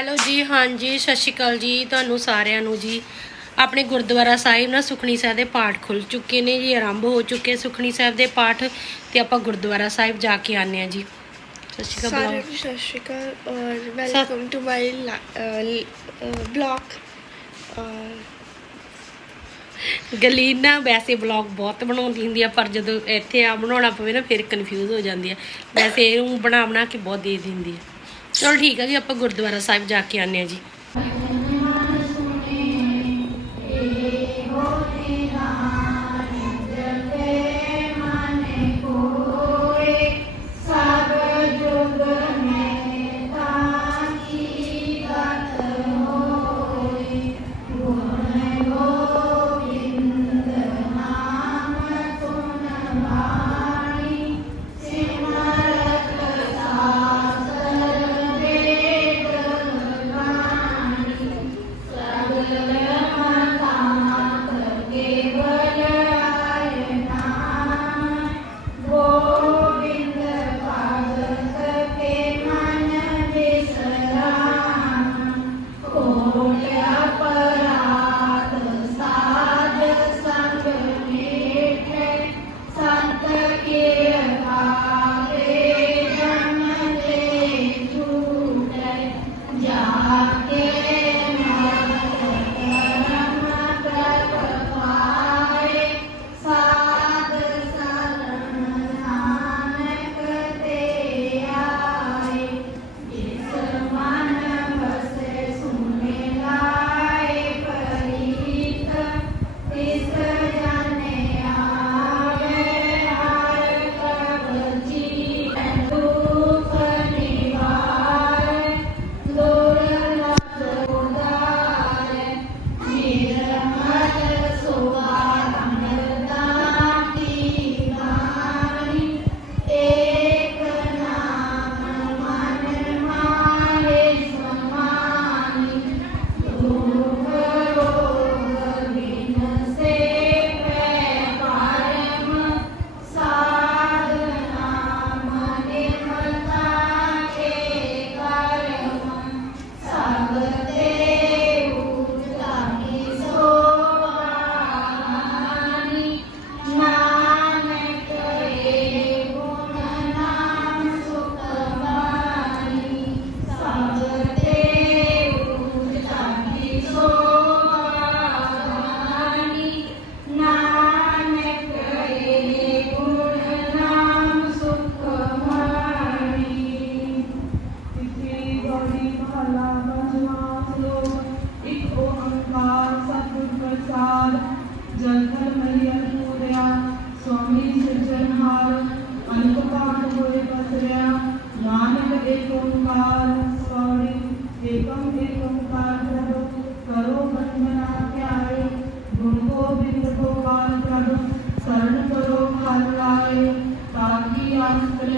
Hello ਜੀ ਹਾਂਜੀ ਸਤਿ ਸ਼੍ਰੀ ਅਕਾਲ ਜੀ ਤੁਹਾਨੂੰ ਸਾਰਿਆਂ ਨੂੰ ਜੀ। ਆਪਣੇ ਗੁਰਦੁਆਰਾ ਸਾਹਿਬ ਨਾ ਸੁਖਣੀ ਸਾਹਿਬ ਦੇ ਪਾਠ ਖੁੱਲ ਚੁੱਕੇ ਨੇ ਜੀ ਆਰੰਭ ਹੋ ਚੁੱਕੇ ਸੁਖਣੀ ਸਾਹਿਬ ਦੇ ਪਾਠ ਤੇ ਆਪਾਂ ਗੁਰਦੁਆਰਾ ਸਾਹਿਬ ਜਾ ਕੇ ਆਨੇ ਆ ਜੀ। ਸਤਿ ਸ਼੍ਰੀ ਅਕਾਲ ਸਾਰਿਆਂ ਬੁਲਾਓ। ਨੂੰ ਸਤਿ ਸ਼੍ਰੀ ਅਕਾਲ ਔਰ ਵੈਲਕਮ ਟੂ ਮਾਈ ਬਲੌਗ। ਗਲੀਨਾ ਵੈਸੇ ਬਲੌਗ ਬਹੁਤ ਬਣਾਉਂਦੀ ਹੁੰਦੀ ਆ ਪਰ ਜਦੋਂ ਇੱਥੇ ਆ ਬਣਾਉਣਾ ਪਵੇ ਨਾ ਫਿਰ ਕਨਫਿਊਜ਼ ਹੋ ਜਾਂਦੀ ਆ। ਵੈਸੇ ਇਹਨੂੰ ਬਣਾ ਬਣਾ ਕੇ ਬਹੁਤ ਦੇ ਦਿੰਦੀ ਆ। ਚਲੋ ਠੀਕ ਆ ਜੀ ਆਪਾਂ ਗੁਰਦੁਆਰਾ ਸਾਹਿਬ ਜਾ ਕੇ ਆਨੇ ਆ ਜੀ।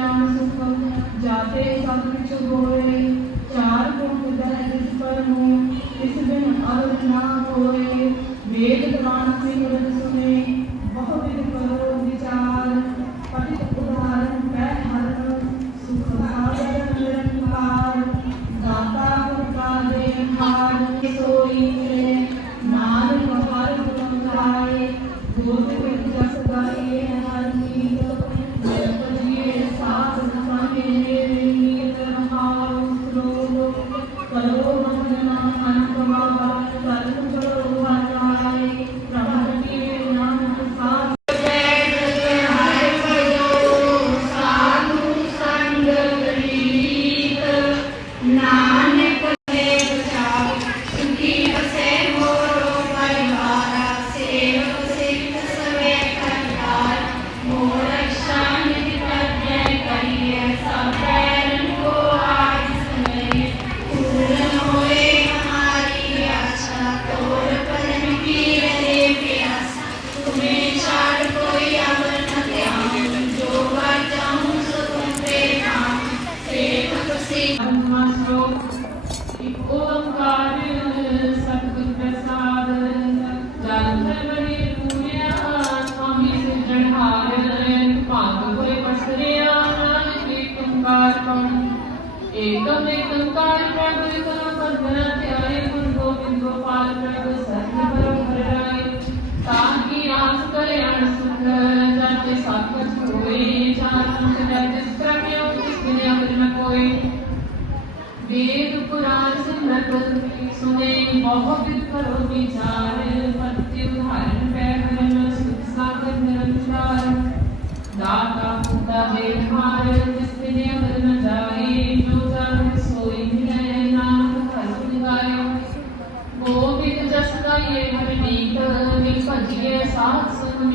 ਆਸ ਸੁਖ ਜਾਤੇ ਸਭ ਵਿੱਚ ਹੋਏ, ਚਾਰ ਗੁਣ ਦਹਿ ਜਿਸ ਪਰ ਨੂੰ, ਇਸ ਬਿਨ ਅਵਰ ਨਾ ਹੋਏ, ਵੇਦ ਪੁਰਾਣ ਸਿਮਰਨ ਸੁਨੇ ਬਹੁ ਵਿਦ ਕਰੋ ਵੇਦ ਪੁਰਾਣ ਸਿਮਰਤ ਸੁਨੇ ਬਹੁਤ ਕਰੋ ਵਿਚਾਰ ਪਰਤੇ ਉਧਾਰਨ ਪੈ ਮਨ ਸੁਖ ਸਾਗਰ ਨਿਰੰਕਾਰ, ਦਾਤਾ ਪੁੱਤਾ ਦੇ ਹਾਰ, ਜਿਸ ਨੇ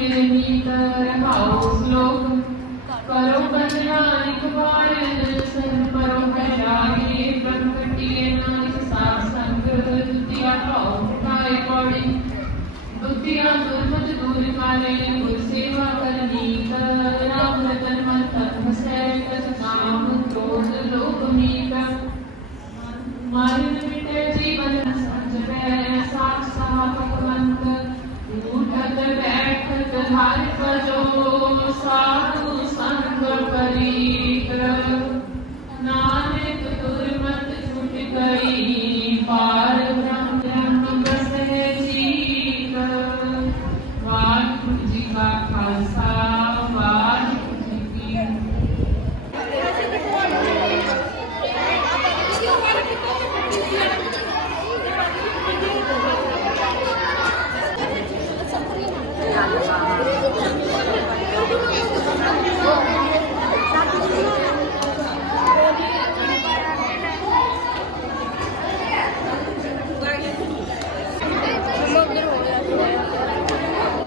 ਮੇਰੇ ਨੀਤ ਰਹਾਉ ਸ਼ਲੋਕ ਕਰੋ ਬੰਦਨਾ ਇਕ ਵਾਰ ਸਨ ਪਰੋ ਕਸ਼ਾਈ ਪ੍ਰਗਟੀਏ ਨਾਨਕ ਸਾਧ ਸੰਗ ਦੁਤੀਆ ਭਾਉ ਟਾਏ ਪੜੀ ਦੁਤੀਆ ਦੁਰਮਤ ਦੂਰ ਕਾਲੇ ਗੁਰ ਸੇਵਾ ਕਰਨੀ ਰਾਮ ਰਤਨ ਮਨ ਤਤ ਹਸੈ ਤਤ ਕਾਮ ਕ੍ਰੋਧ ਲੋਭ ਮੀਤ ਮਰਨ ਬੈਠਤ ਹਰਿ ਭਜੋ ਸਾਧੂ ਸੰਗ ਪਰੀਤ ਨਾਨਕ ਦੁਰਮਤ ਛੁਟ ਗਈ ਪਾਰ ਬ੍ਰਹਮ ਬ੍ਰਹਮ ਬਸੈ ਜੀਤ ਵਾਹਿਗੁਰੂ ਜੀ ਕਾ ਖਾਲਸਾ ਵਾਹਿਗੁਰੂ ਜੀ ਕੀ ਫਤਿਹ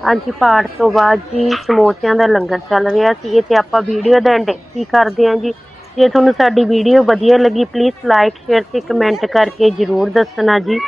ਹਾਂਜੀ, ਪਾਠ ਤੋਂ ਬਾਅਦ ਜੀ ਸਮੋਸਿਆਂ ਦਾ ਲੰਗਰ ਚੱਲ ਰਿਹਾ ਸੀ। ਤੇ ਆਪਾਂ ਵੀਡੀਓ ਦਾ ਐਂਡ ਕੀ ਕਰਦੇ ਹਾਂ ਜੀ। ਜੇ ਤੁਹਾਨੂੰ ਸਾਡੀ ਵੀਡੀਓ ਵਧੀਆ ਲੱਗੀ ਪਲੀਜ਼ ਲਾਈਕ ਸ਼ੇਅਰ ਤੇ ਕਮੈਂਟ ਕਰਕੇ ਜਰੂਰ ਦੱਸਣਾ ਜੀ।